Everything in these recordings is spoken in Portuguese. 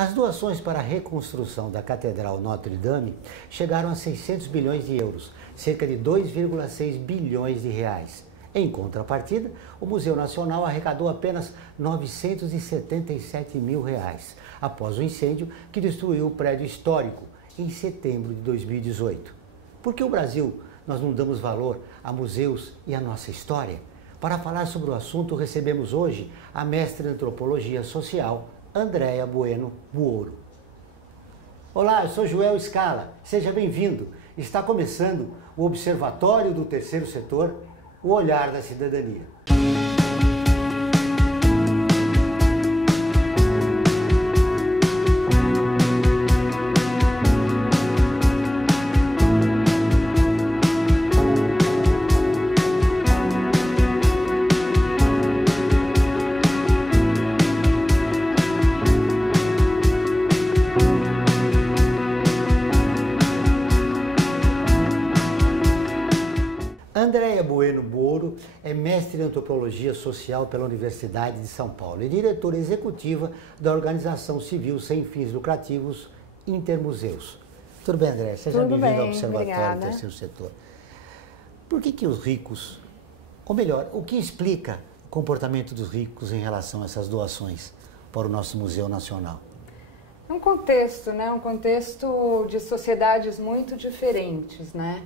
As doações para a reconstrução da Catedral Notre-Dame chegaram a 600 bilhões de euros, cerca de 2,6 bilhões de reais. Em contrapartida, o Museu Nacional arrecadou apenas 977 mil reais, após o incêndio que destruiu o prédio histórico em setembro de 2018. Por que o Brasil nós não damos valor a museus e a nossa história? Para falar sobre o assunto, recebemos hoje a mestre em Antropologia Social, Andréa Bueno Buoro. Olá, eu sou Joel Scala, seja bem-vindo. Está começando o Observatório do Terceiro Setor, o Olhar da Cidadania. Andréa Bueno Buoro é mestre em Antropologia Social pela Universidade de São Paulo e diretora executiva da organização civil sem fins lucrativos Intermuseus. Tudo bem, Andréa? Seja bem-vindo ao Observatório do Terceiro Setor. Por que os ricos, ou melhor, o que explica o comportamento dos ricos em relação a essas doações para o nosso Museu Nacional? É um contexto, né? Um contexto de sociedades muito diferentes, né?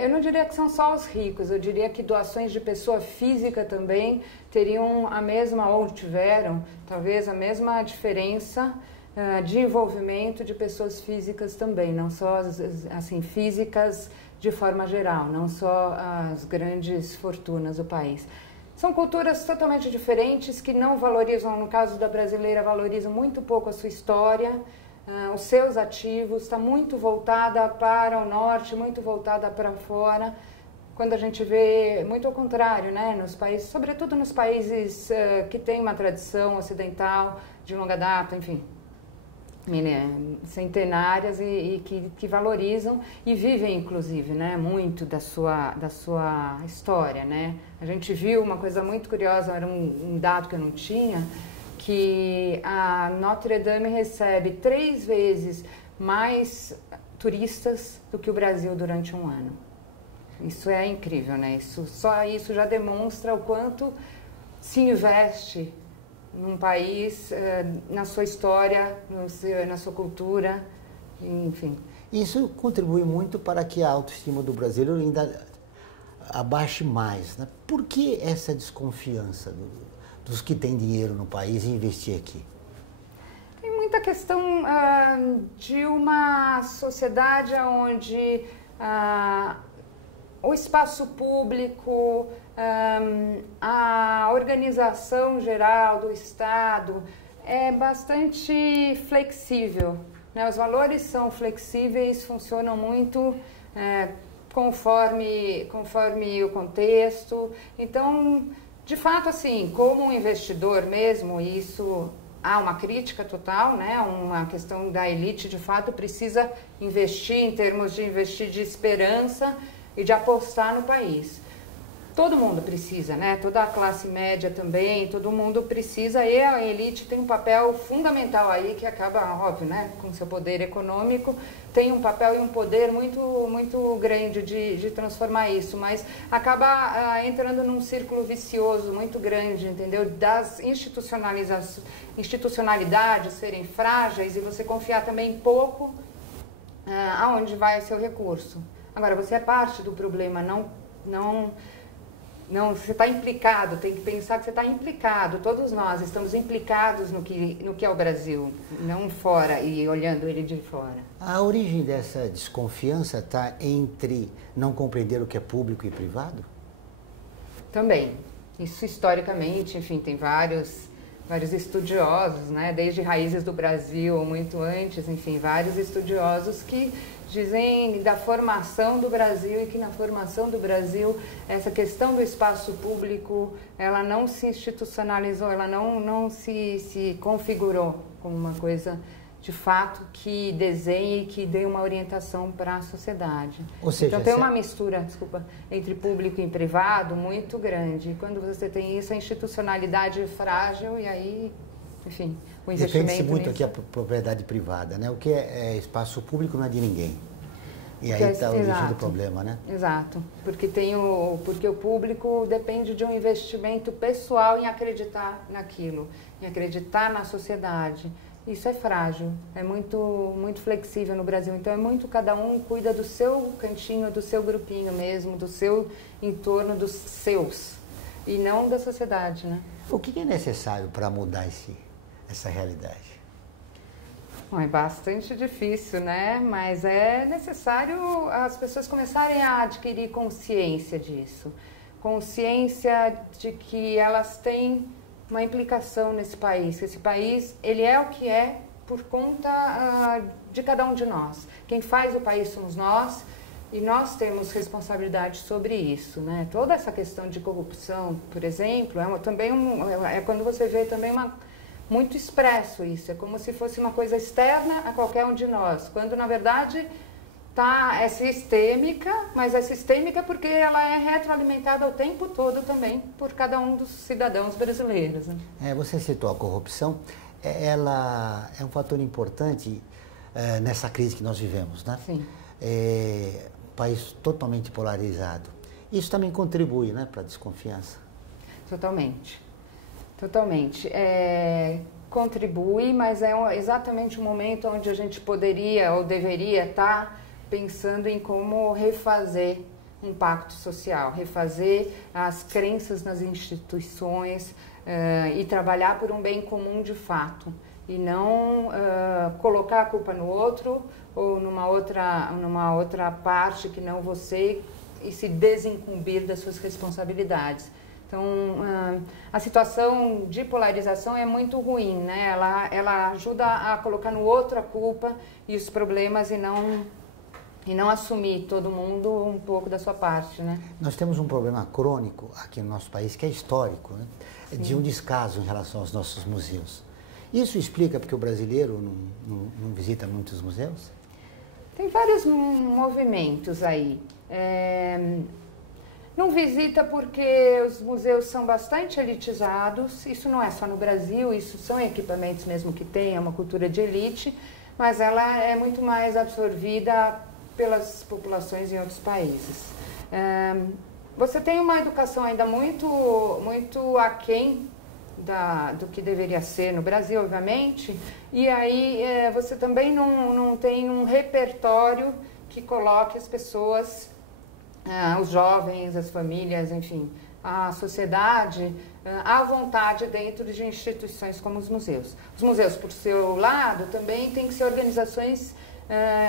Eu não diria que são só os ricos, eu diria que doações de pessoa física também teriam a mesma, ou tiveram, talvez a mesma diferença de envolvimento de pessoas físicas também, não só assim, físicas de forma geral, não só as grandes fortunas do país. São culturas totalmente diferentes que não valorizam, no caso da brasileira, valorizam muito pouco a sua história, os seus ativos, está muito voltada para o norte, muito voltada para fora, quando a gente vê muito ao contrário, né, nos países, sobretudo nos países que têm uma tradição ocidental de longa data, enfim, centenárias e que valorizam e vivem, inclusive, né, muito da sua história, né. A gente viu uma coisa muito curiosa, era um dado que eu não tinha, que a Notre-Dame recebe 3 vezes mais turistas do que o Brasil durante um ano. Isso é incrível, né? Só isso já demonstra o quanto se investe num país, na sua história, na sua cultura, enfim. Isso contribui muito para que a autoestima do brasileiro ainda abaixe mais, né? Por que essa desconfiança dos que têm dinheiro no país e investir aqui? Tem muita questão de uma sociedade onde o espaço público, a organização geral do Estado é bastante flexível, né? Os valores são flexíveis, funcionam muito conforme o contexto. Então, de fato, assim, como um investidor mesmo, isso há uma crítica total, né? Uma questão da elite, de fato, precisa investir em termos de investir de esperança e de apostar no país. Todo mundo precisa, né? Toda a classe média também, todo mundo precisa, e a elite tem um papel fundamental aí, que acaba, óbvio, né? Com seu poder econômico, tem um papel e um poder muito grande de transformar isso, mas acaba entrando num círculo vicioso muito grande, entendeu? Das institucionalidades serem frágeis e você confiar também pouco aonde vai o seu recurso. Agora, você é parte do problema, não, você está implicado, tem que pensar que você está implicado, todos nós estamos implicados no que é o Brasil, não fora e olhando ele de fora. A origem dessa desconfiança está entre não compreender o que é público e privado? Também. Isso historicamente, enfim, tem vários estudiosos, né, desde Raízes do Brasil, ou muito antes, enfim, vários estudiosos que dizem da formação do Brasil e que na formação do Brasil essa questão do espaço público, ela não se institucionalizou, ela não se configurou como uma coisa de fato que desenhe e que dê uma orientação para a sociedade. Ou seja, então tem uma mistura, entre público e privado muito grande. Quando você tem isso, a institucionalidade é frágil e aí, enfim, o investimento Defende-se muito nisso. aqui a propriedade privada, né? O que é espaço público não é de ninguém. E aí está a origem do problema, né? Exato, porque o público depende de um investimento pessoal em acreditar naquilo, em acreditar na sociedade. Isso é frágil, é muito flexível no Brasil, então é muito cada um cuida do seu cantinho, do seu grupinho mesmo, do seu entorno, dos seus, e não da sociedade, né? O que é necessário para mudar essa realidade? Bom, é bastante difícil, né? Mas é necessário as pessoas começarem a adquirir consciência disso. Consciência de que elas têm uma implicação nesse país. Esse país, ele é o que é por conta de cada um de nós. Quem faz o país somos nós e nós temos responsabilidade sobre isso, né? Toda essa questão de corrupção, por exemplo, é quando você vê também muito expresso isso, é como se fosse uma coisa externa a qualquer um de nós, quando na verdade é sistêmica, mas é sistêmica porque ela é retroalimentada o tempo todo também por cada um dos cidadãos brasileiros, né? Você citou a corrupção, ela é um fator importante nessa crise que nós vivemos, né? Sim. Um país totalmente polarizado. Isso também contribui, né, para a desconfiança. Totalmente. Totalmente. Contribui, mas é exatamente o momento onde a gente poderia ou deveria estar pensando em como refazer um pacto social, refazer as crenças nas instituições e trabalhar por um bem comum de fato. E não colocar a culpa no outro ou numa outra parte que não você e se desincumbir das suas responsabilidades. Então, a situação de polarização é muito ruim, né? Ela ajuda a colocar no outro a culpa e os problemas e não assumir todo mundo um pouco da sua parte, né? Nós temos um problema crônico aqui no nosso país, que é histórico, né? De um descaso em relação aos nossos museus. Isso explica porque o brasileiro não visita muitos museus? Tem vários movimentos aí. Não visita porque os museus são bastante elitizados, isso não é só no Brasil, isso são equipamentos mesmo que tem, é uma cultura de elite, mas ela é muito mais absorvida pelas populações em outros países. Você tem uma educação ainda muito aquém do que deveria ser no Brasil, obviamente, e aí você também não tem um repertório que coloque as pessoas, os jovens, as famílias, enfim, a sociedade à vontade dentro de instituições como os museus. Os museus, por seu lado, também têm que ser organizações,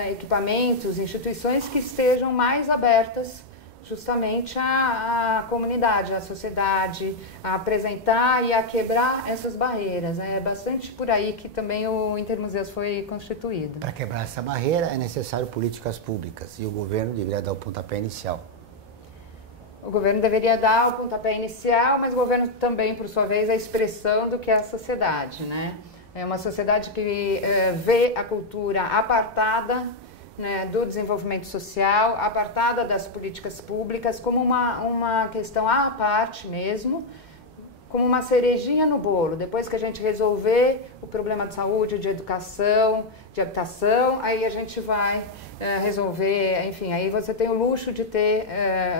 equipamentos, instituições que estejam mais abertas justamente à comunidade, à sociedade, a apresentar e a quebrar essas barreiras. É bastante por aí que também o Intermuseus foi constituído. Para quebrar essa barreira é necessário políticas públicas e o governo deveria dar o pontapé inicial. O governo deveria dar o pontapé inicial, mas o governo também, por sua vez, é a expressão do que é a sociedade, né? É uma sociedade que vê a cultura apartada, né, do desenvolvimento social, apartada das políticas públicas, como uma questão à parte mesmo, como uma cerejinha no bolo. Depois que a gente resolver o problema de saúde, de educação, de habitação, aí a gente vai resolver, enfim, aí você tem o luxo de ter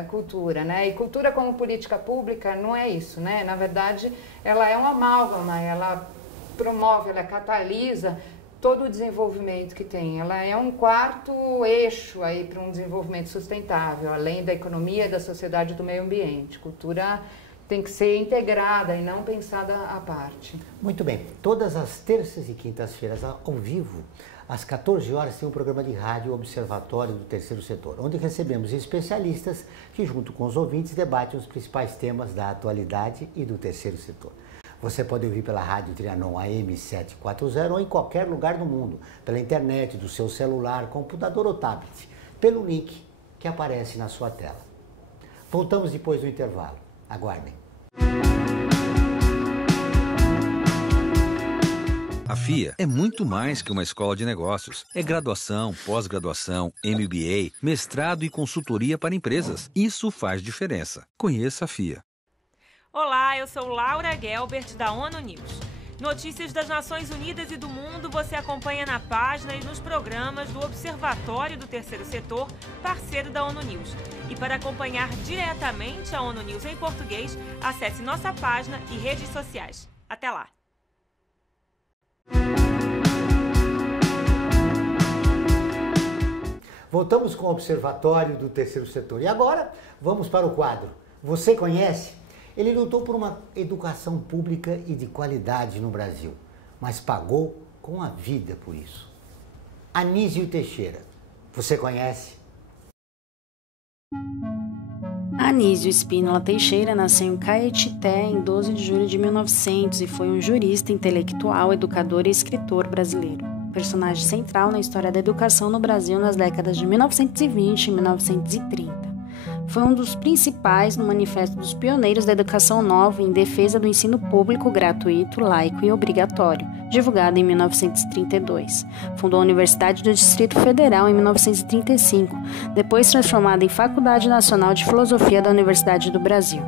cultura, né? E cultura como política pública não é isso, né? Na verdade, ela é um amálgama, ela promove, ela catalisa todo o desenvolvimento que tem. Ela é um quarto eixo aí para um desenvolvimento sustentável, além da economia, da sociedade e do meio ambiente. Cultura tem que ser integrada e não pensada à parte. Muito bem. Todas as terças e quintas-feiras, ao vivo, às 14 horas, tem um programa de rádio Observatório do Terceiro Setor, onde recebemos especialistas que, junto com os ouvintes, debatem os principais temas da atualidade e do terceiro setor. Você pode ouvir pela Rádio Trianon AM 740 ou em qualquer lugar do mundo, pela internet, do seu celular, computador ou tablet, pelo link que aparece na sua tela. Voltamos depois do intervalo. Aguardem. A FIA é muito mais que uma escola de negócios. É graduação, pós-graduação, MBA, mestrado e consultoria para empresas. Isso faz diferença. Conheça a FIA. Olá, eu sou Laura Gelbert, da ONU News. Notícias das Nações Unidas e do mundo você acompanha na página e nos programas do Observatório do Terceiro Setor, parceiro da ONU News. E para acompanhar diretamente a ONU News em português, acesse nossa página e redes sociais. Até lá! Voltamos com o Observatório do Terceiro Setor. E agora, vamos para o quadro. Você conhece? Ele lutou por uma educação pública e de qualidade no Brasil, mas pagou com a vida por isso. Anísio Teixeira. Você conhece? Anísio Spínola Teixeira nasceu em Caetité em 12 de julho de 1900 e foi um jurista, intelectual, educador e escritor brasileiro. Personagem central na história da educação no Brasil nas décadas de 1920 e 1930. Foi um dos principais no Manifesto dos Pioneiros da Educação Nova em defesa do ensino público gratuito, laico e obrigatório, divulgado em 1932. Fundou a Universidade do Distrito Federal em 1935, depois transformada em Faculdade Nacional de Filosofia da Universidade do Brasil.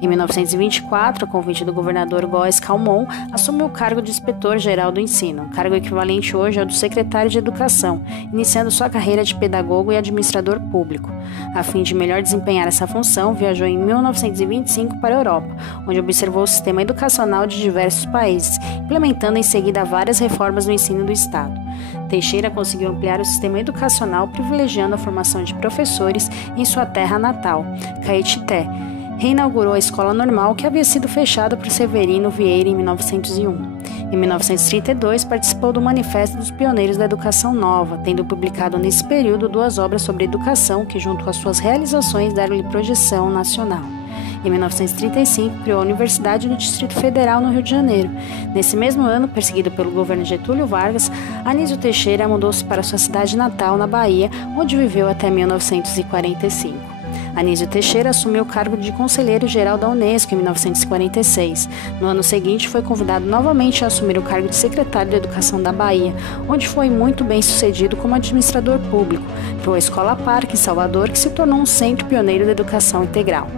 Em 1924, a convite do governador Góes Calmon, assumiu o cargo de inspetor-geral do ensino, cargo equivalente hoje ao do secretário de Educação, iniciando sua carreira de pedagogo e administrador público. A fim de melhor desempenhar essa função, viajou em 1925 para a Europa, onde observou o sistema educacional de diversos países, implementando em seguida várias reformas no ensino do Estado. Teixeira conseguiu ampliar o sistema educacional, privilegiando a formação de professores em sua terra natal, Caetité. Reinaugurou a escola normal, que havia sido fechada por Severino Vieira em 1901. Em 1932, participou do Manifesto dos Pioneiros da Educação Nova, tendo publicado nesse período 2 obras sobre educação que, junto às suas realizações, deram-lhe projeção nacional. Em 1935, criou a Universidade do Distrito Federal no Rio de Janeiro. Nesse mesmo ano, perseguido pelo governo Getúlio Vargas, Anísio Teixeira mudou-se para sua cidade natal, na Bahia, onde viveu até 1945. Anísio Teixeira assumiu o cargo de conselheiro-geral da Unesco em 1946. No ano seguinte, foi convidado novamente a assumir o cargo de secretário de Educação da Bahia, onde foi muito bem sucedido como administrador público. Criou a Escola Parque, em Salvador, que se tornou um centro pioneiro da educação integral.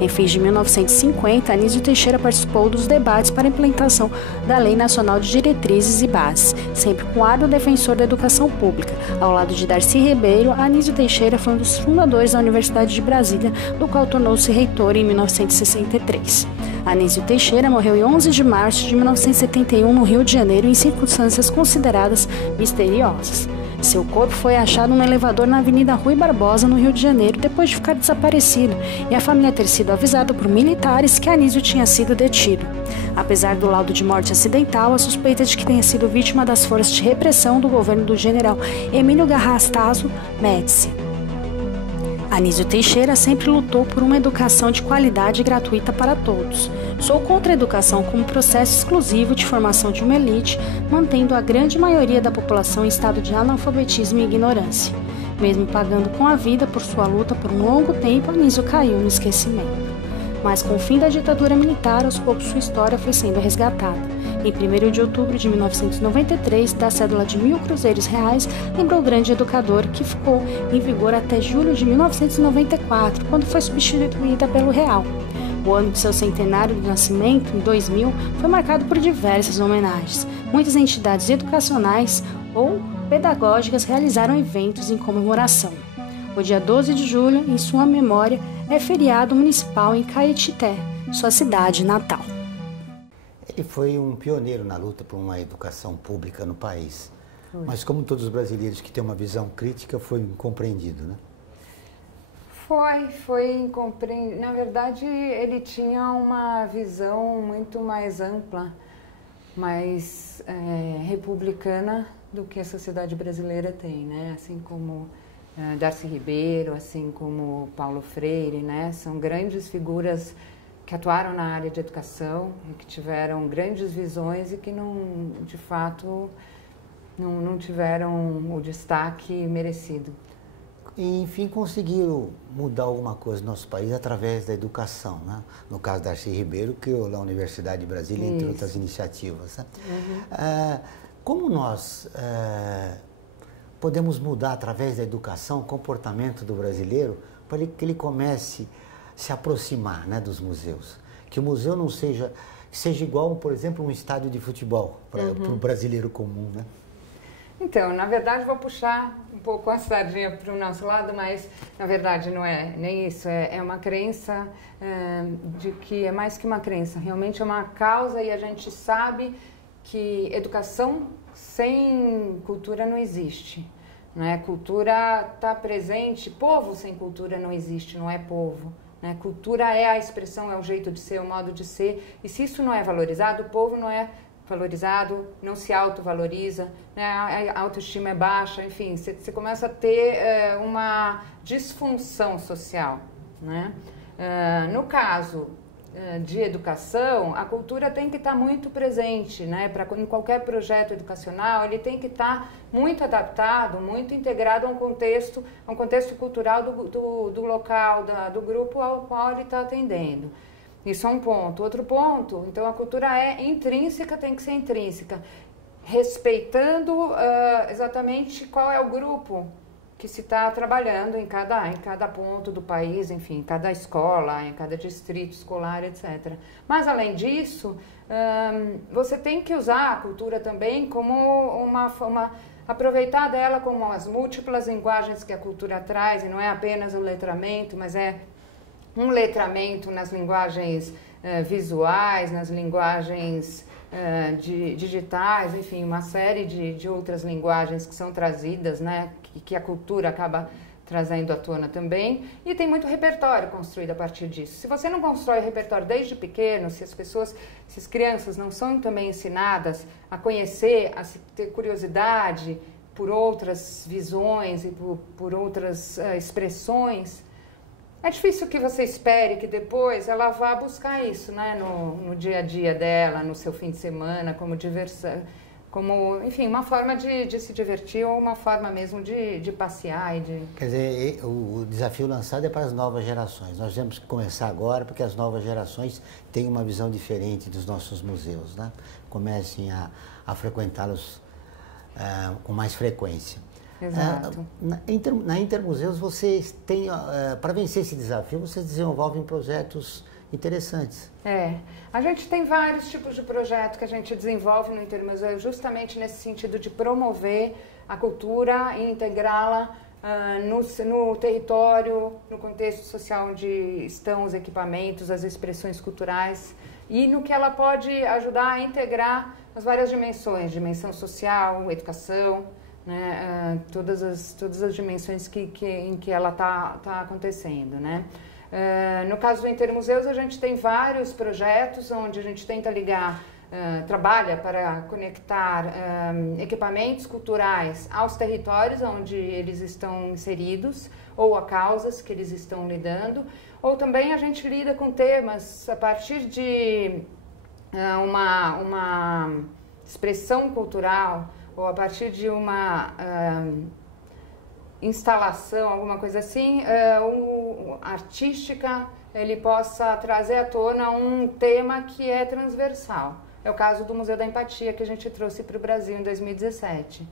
Em fins de 1950, Anísio Teixeira participou dos debates para a implementação da Lei Nacional de Diretrizes e Bases, sempre com árduo defensor da educação pública. Ao lado de Darcy Ribeiro, Anísio Teixeira foi um dos fundadores da Universidade de Brasília, do qual tornou-se reitor em 1963. Anísio Teixeira morreu em 11 de março de 1971 no Rio de Janeiro em circunstâncias consideradas misteriosas. Seu corpo foi achado no elevador na Avenida Rui Barbosa, no Rio de Janeiro, depois de ficar desaparecido, e a família ter sido avisada por militares que Anísio tinha sido detido. Apesar do laudo de morte acidental, a suspeita de que tenha sido vítima das forças de repressão do governo do general Emílio Garrastazu Médici. Anísio Teixeira sempre lutou por uma educação de qualidade e gratuita para todos. Sou contra a educação como processo exclusivo de formação de uma elite, mantendo a grande maioria da população em estado de analfabetismo e ignorância. Mesmo pagando com a vida por sua luta por um longo tempo, Anísio caiu no esquecimento. Mas com o fim da ditadura militar, aos poucos sua história foi sendo resgatada. Em 1º de outubro de 1993, da cédula de 1.000 cruzeiros reais, lembrou o grande educador, que ficou em vigor até julho de 1994, quando foi substituída pelo real. O ano de seu centenário de nascimento, em 2000, foi marcado por diversas homenagens. Muitas entidades educacionais ou pedagógicas realizaram eventos em comemoração. O dia 12 de julho, em sua memória, é feriado municipal em Caetité, sua cidade natal. Ele foi um pioneiro na luta por uma educação pública no país. Mas como todos os brasileiros que têm uma visão crítica, foi incompreendido, né? Foi incompreendido. Na verdade, ele tinha uma visão muito mais ampla, mais republicana do que a sociedade brasileira tem, né? Assim como Darcy Ribeiro, assim como Paulo Freire, né? São grandes figuras que atuaram na área de educação e que tiveram grandes visões e que não, de fato, não tiveram o destaque merecido. E, enfim, conseguiram mudar alguma coisa no nosso país através da educação, né? No caso da Darcy Ribeiro, criou lá a Universidade de Brasília, entre outras iniciativas, né? Como nós podemos mudar através da educação o comportamento do brasileiro para que ele comece a se aproximar, né, dos museus? Que o museu não seja, seja igual, por exemplo, um estádio de futebol para o brasileiro comum, né? Então, na verdade, vou puxar um pouco a sardinha para o nosso lado, mas, na verdade, não é nem isso. É uma crença de que é mais que uma crença. Realmente é uma causa e a gente sabe que educação sem cultura não existe. Né? Cultura está presente, povo sem cultura não existe, não é povo. Né? Cultura é a expressão, é o jeito de ser, o modo de ser. E se isso não é valorizado, o povo não é valorizado, não se autovaloriza, né? A autoestima é baixa, enfim, você começa a ter uma disfunção social. Né? No caso de educação, a cultura tem que estar muito presente, né? Em qualquer projeto educacional, ele tem que estar muito adaptado, muito integrado a um contexto cultural do local, do grupo ao qual ele está atendendo. Isso é um ponto. Outro ponto, então a cultura é intrínseca, tem que ser intrínseca, respeitando exatamente qual é o grupo que se está trabalhando em cada ponto do país, enfim, em cada escola, em cada distrito escolar, etc. Mas, além disso, você tem que usar a cultura também como aproveitar dela como as múltiplas linguagens que a cultura traz, e não é apenas o letramento, mas é um letramento nas linguagens visuais, nas linguagens digitais, enfim, uma série de outras linguagens que são trazidas, né, que a cultura acaba trazendo à tona também, e tem muito repertório construído a partir disso. Se você não constrói repertório desde pequeno, se as crianças não são também ensinadas a conhecer, a ter curiosidade por outras visões e por outras expressões, é difícil que você espere que depois ela vá buscar isso, né, no dia a dia dela, no seu fim de semana, como diversão, como, enfim, uma forma de se divertir ou uma forma mesmo de passear. Quer dizer, o desafio lançado é para as novas gerações. Nós temos que começar agora, porque as novas gerações têm uma visão diferente dos nossos museus, né? Comecem a frequentá-los com mais frequência. Exato. Na Intermuseus, vocês têm, para vencer esse desafio, vocês desenvolvem projetos interessantes. A gente tem vários tipos de projetos que a gente desenvolve no Intermuseu justamente nesse sentido de promover a cultura e integrá-la no território, no contexto social onde estão os equipamentos, as expressões culturais e no que ela pode ajudar a integrar as várias dimensões, dimensão social, educação, né, todas as dimensões em que ela está acontecendo, né? No caso do Intermuseus, a gente tem vários projetos onde a gente tenta trabalha para conectar equipamentos culturais aos territórios onde eles estão inseridos ou a causas que eles estão lidando, ou também a gente lida com temas a partir de uma expressão cultural ou a partir de uma instalação, alguma coisa assim, artística, ele possa trazer à tona um tema que é transversal. É o caso do Museu da Empatia, que a gente trouxe para o Brasil em 2017,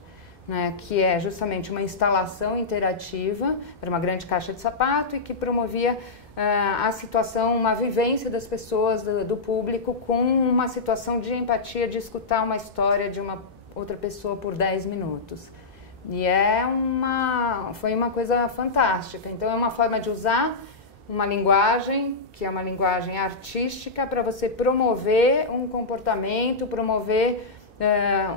né, que é justamente uma instalação interativa, era uma grande caixa de sapato e que promovia a situação, uma vivência das pessoas, do público, com uma situação de empatia, de escutar uma história de uma outra pessoa por 10 minutos. E foi uma coisa fantástica. Então, é uma forma de usar uma linguagem, que é uma linguagem artística, para você promover um comportamento, promover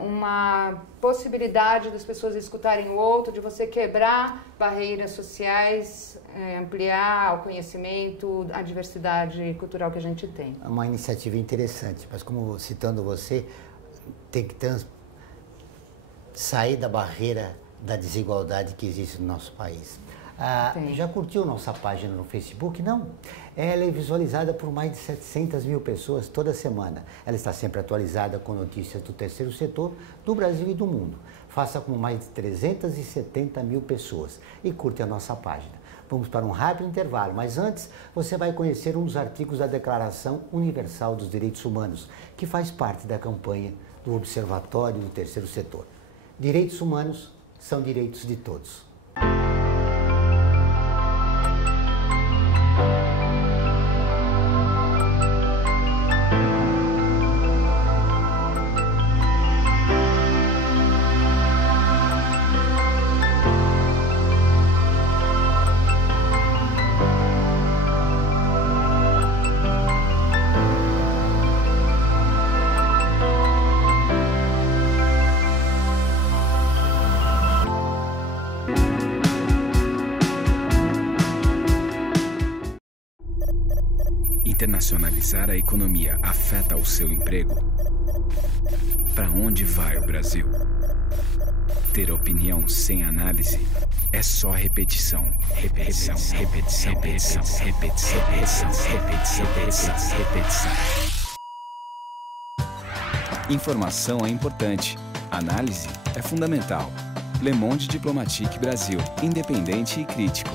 uma possibilidade das pessoas escutarem o outro, de você quebrar barreiras sociais, ampliar o conhecimento, a diversidade cultural que a gente tem. É uma iniciativa interessante, mas como citando você, tem que sair da barreira da desigualdade que existe no nosso país. Já curtiu nossa página no Facebook? Não. Ela é visualizada por mais de 700 mil pessoas toda semana. Ela está sempre atualizada com notícias do terceiro setor, do Brasil e do mundo. Faça com mais de 370 mil pessoas e curte a nossa página. Vamos para um rápido intervalo, mas antes você vai conhecer um dos artigos da Declaração Universal dos Direitos Humanos, que faz parte da campanha do Observatório do Terceiro Setor. Direitos humanos são direitos de todos. internacionalizar a economia afeta o seu emprego? Para onde vai o Brasil? Ter opinião sem análise é só repetição, repetição, repetição, repetição, repetição, repetição, repetição, repetição, repetição. Informação é importante, análise é fundamental. Le Monde Diplomatique Brasil, independente e crítico.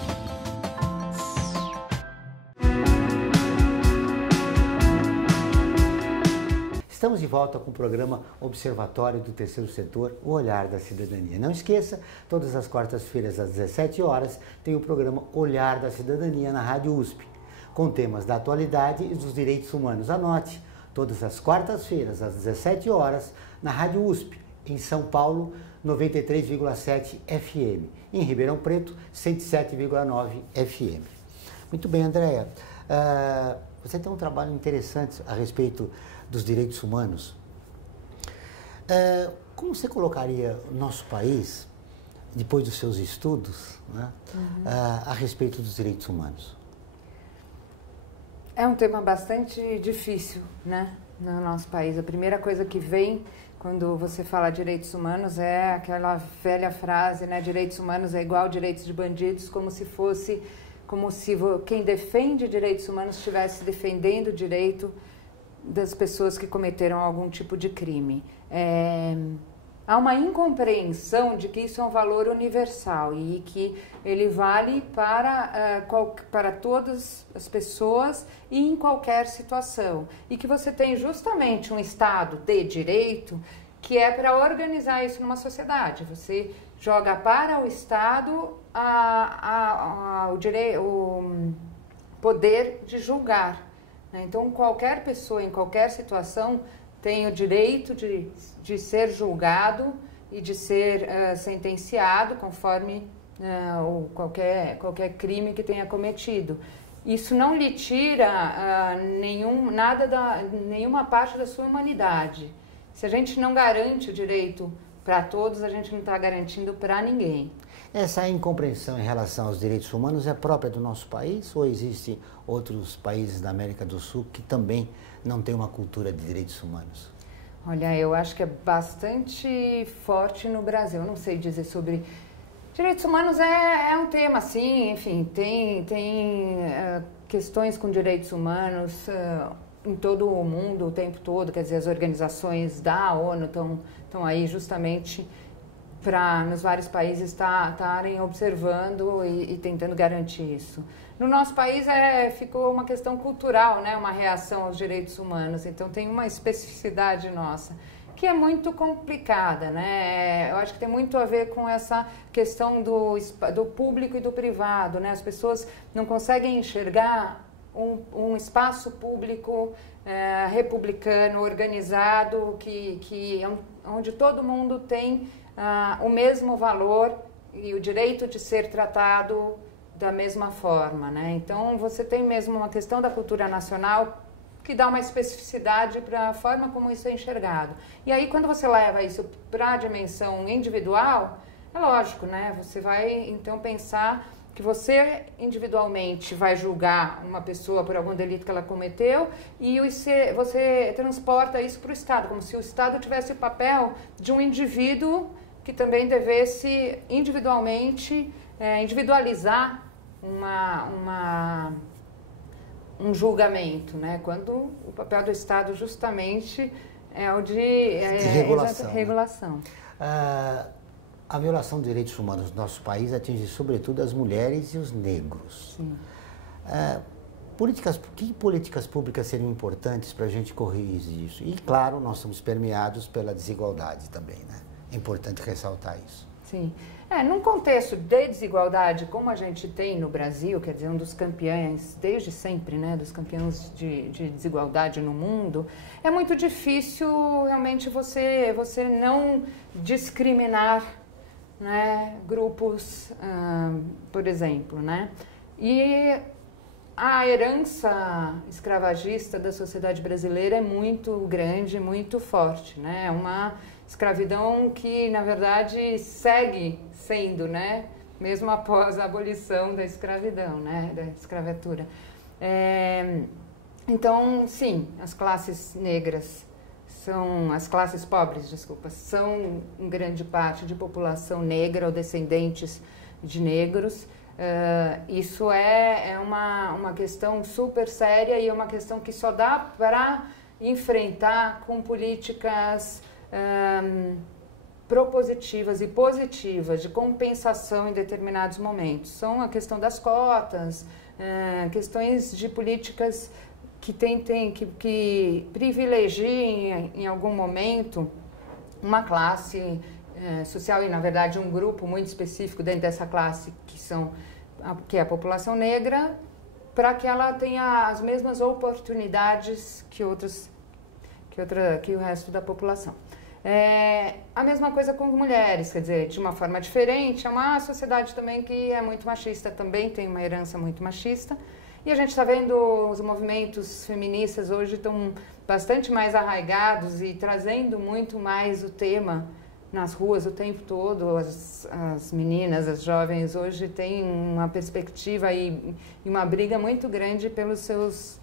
Estamos de volta com o programa Observatório do Terceiro Setor, o Olhar da Cidadania. Não esqueça, todas as quartas-feiras às 17 horas tem o programa Olhar da Cidadania na Rádio USP, com temas da atualidade e dos direitos humanos. Anote, todas as quartas-feiras às 17 horas na Rádio USP, em São Paulo, 93,7 FM, em Ribeirão Preto, 107,9 FM. Muito bem, Andréia. Você tem um trabalho interessante a respeito dos direitos humanos. Como você colocaria o nosso país, depois dos seus estudos, né, a respeito dos direitos humanos? É um tema bastante difícil, né, no nosso país. A primeira coisa que vem quando você fala direitos humanos é aquela velha frase, né, direitos humanos é igual direitos de bandidos, como se quem defende direitos humanos estivesse defendendo o direito das pessoas que cometeram algum tipo de crime. Há uma incompreensão de que isso é um valor universal e que ele vale para todas as pessoas e em qualquer situação. E que você tem justamente um Estado de direito que é para organizar isso numa sociedade. Você joga para o Estado o poder de julgar. Então, qualquer pessoa, em qualquer situação, tem o direito de ser julgado e de ser sentenciado conforme qualquer crime que tenha cometido. Isso não lhe tira nenhuma parte da sua humanidade. Se a gente não garante o direito para todos, a gente não está garantindo para ninguém. Essa incompreensão em relação aos direitos humanos é própria do nosso país ou existem outros países da América do Sul que também não têm uma cultura de direitos humanos? Olha, eu acho que é bastante forte no Brasil. Eu não sei dizer sobre... Direitos humanos é um tema, sim, enfim, tem questões com direitos humanos em todo o mundo o tempo todo, quer dizer, as organizações da ONU estão aí justamente para, nos vários países, estarem observando e tentando garantir isso. No nosso país ficou uma questão cultural, né, uma reação aos direitos humanos, então tem uma especificidade nossa, que é muito complicada, né? Eu acho que tem muito a ver com essa questão do público e do privado, né? As pessoas não conseguem enxergar um espaço público republicano, organizado, onde todo mundo tem o mesmo valor e o direito de ser tratado da mesma forma, né? Então, você tem mesmo uma questão da cultura nacional que dá uma especificidade para a forma como isso é enxergado. E aí, quando você leva isso para a dimensão individual, é lógico, né? Você vai, então, pensar que você, individualmente, vai julgar uma pessoa por algum delito que ela cometeu e você transporta isso para o Estado, como se o Estado tivesse o papel de um indivíduo que também devesse individualmente individualizar um julgamento, né? Quando o papel do Estado justamente é o de regulação. A violação de direitos humanos no nosso país atinge sobretudo as mulheres e os negros. Sim. Que políticas públicas seriam importantes para a gente corrigir isso? E, claro, nós somos permeados pela desigualdade também, né? É importante ressaltar isso. Sim. Num contexto de desigualdade, como a gente tem no Brasil, quer dizer, um dos campeões, desde sempre, né, dos campeões de desigualdade no mundo, é muito difícil realmente você não discriminar, né, grupos, por exemplo, né? E a herança escravagista da sociedade brasileira é muito grande, muito forte, né? É uma escravidão que, na verdade, segue sendo, né? Mesmo após a abolição da escravidão, né? Da escravatura. Então, sim, as classes negras as classes pobres, desculpa, são em grande parte de população negra ou descendentes de negros. Isso é uma questão super séria e é uma questão que só dá para enfrentar com políticas propositivas e positivas de compensação em determinados momentos. São a questão das cotas, questões de políticas que privilegiem em algum momento uma classe social e, na verdade, um grupo muito específico dentro dessa classe, que é a população negra, para que ela tenha as mesmas oportunidades que o resto da população. A mesma coisa com mulheres, quer dizer, de uma forma diferente, é uma sociedade também que é muito machista, também tem uma herança muito machista. E a gente está vendo os movimentos feministas hoje estão bastante mais arraigados e trazendo muito mais o tema nas ruas o tempo todo. As meninas, as jovens hoje têm uma perspectiva e uma briga muito grande pelos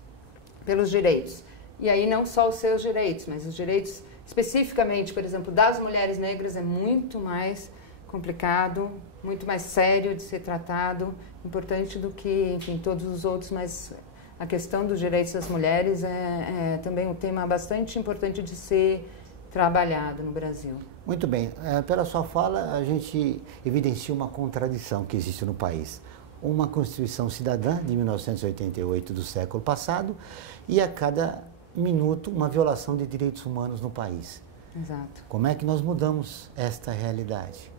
direitos. E aí não só os seus direitos, mas os direitos especificamente, por exemplo, das mulheres negras é muito mais complicado, muito mais sério de ser tratado, importante do que, enfim, todos os outros, mas a questão dos direitos das mulheres é também um tema bastante importante de ser trabalhado no Brasil. Muito bem. Pela sua fala, a gente evidencia uma contradição que existe no país. Uma Constituição Cidadã, de 1988, do século passado, e a cada minuto uma violação de direitos humanos no país. Exato. Como é que nós mudamos esta realidade?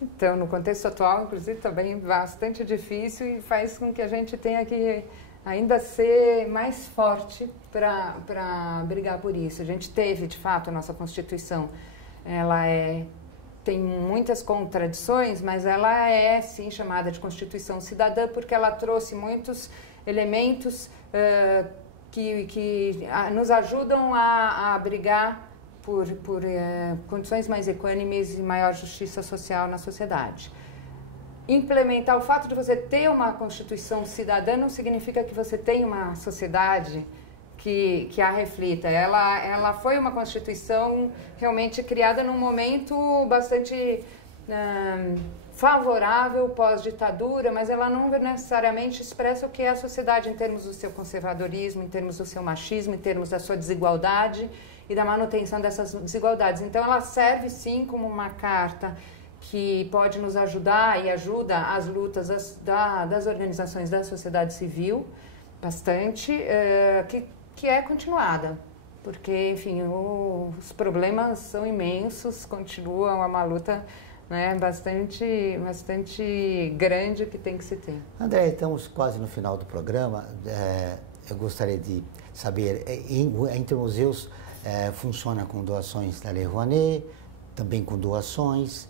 Então, no contexto atual, inclusive, também bastante difícil e faz com que a gente tenha que ainda ser mais forte para brigar por isso. A gente teve, de fato, a nossa Constituição, ela tem muitas contradições, mas ela é, sim, chamada de Constituição Cidadã porque ela trouxe muitos elementos que nos ajudam a brigar por condições mais equânimes e maior justiça social na sociedade. Implementar o fato de você ter uma Constituição cidadã não significa que você tem uma sociedade que a reflita. Ela foi uma Constituição realmente criada num momento bastante favorável pós-ditadura, mas ela não necessariamente expressa o que é a sociedade em termos do seu conservadorismo, em termos do seu machismo, em termos da sua desigualdade e da manutenção dessas desigualdades. Então, ela serve, sim, como uma carta que pode nos ajudar e ajuda as lutas das organizações da sociedade civil, bastante, que é continuada. Porque, enfim, os problemas são imensos, continuam uma luta, né, bastante grande que tem que se ter. André, estamos quase no final do programa. Eu gostaria de saber, entre museus, funciona com doações da Lei Rouanet, também com doações.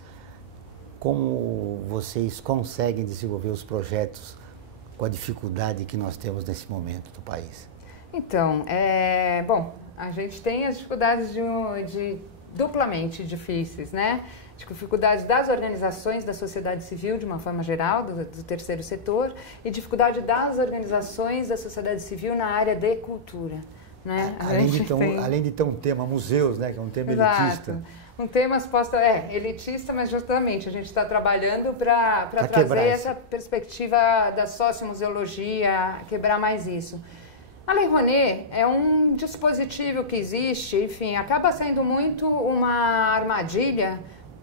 Como vocês conseguem desenvolver os projetos com a dificuldade que nós temos nesse momento do país? Então, bom, a gente tem as dificuldades duplamente difíceis, né? Dificuldade das organizações da sociedade civil, de uma forma geral, do terceiro setor, e dificuldade das organizações da sociedade civil na área de cultura. Né? Além de ter um tema museus, né, que é um tema Exato. elitista. Um tema suposto elitista, mas justamente a gente está trabalhando para trazer essa perspectiva da sociomuseologia, quebrar mais isso. A Lei Rouanet é um dispositivo que existe, enfim, acaba sendo muito uma armadilha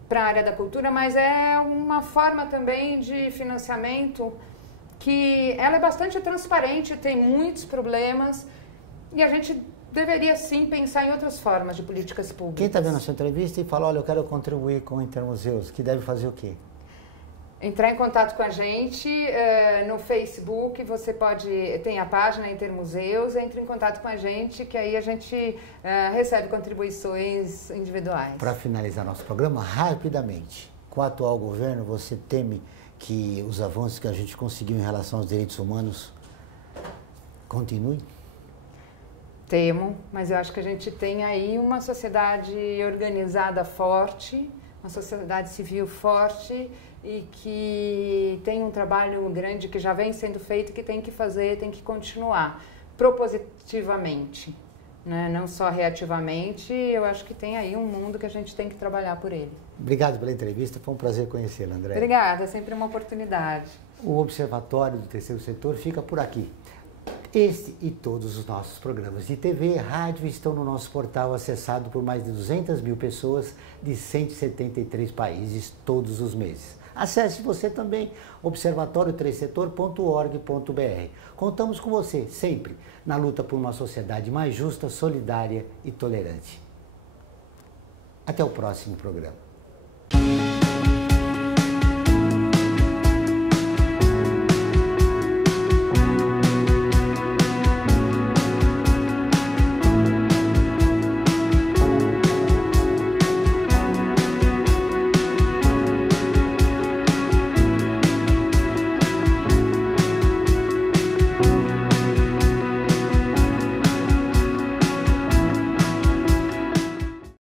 para a área da cultura, mas é uma forma também de financiamento que ela é bastante transparente, tem muitos problemas e a gente deveria sim pensar em outras formas de políticas públicas. Quem está vendo a sua entrevista e fala, olha, eu quero contribuir com o Intermuseus, que deve fazer o quê? Entrar em contato com a gente no Facebook, você tem a página Intermuseus, entre em contato com a gente, que aí a gente recebe contribuições individuais. Para finalizar nosso programa, rapidamente, com o atual governo, você teme que os avanços que a gente conseguiu em relação aos direitos humanos continuem? Temo, mas eu acho que a gente tem aí uma sociedade organizada forte, uma sociedade civil forte e que tem um trabalho grande que já vem sendo feito, que tem que fazer, tem que continuar. propositivamente, né? Não só reativamente. Eu acho que tem aí um mundo que a gente tem que trabalhar por ele. Obrigado pela entrevista, foi um prazer conhecê-la, André. Obrigada, é sempre uma oportunidade. O Observatório do Terceiro Setor fica por aqui. Este e todos os nossos programas de TV e rádio estão no nosso portal, acessado por mais de 200 mil pessoas de 173 países todos os meses. Acesse você também, observatório3setor.org.br. Contamos com você sempre na luta por uma sociedade mais justa, solidária e tolerante. Até o próximo programa.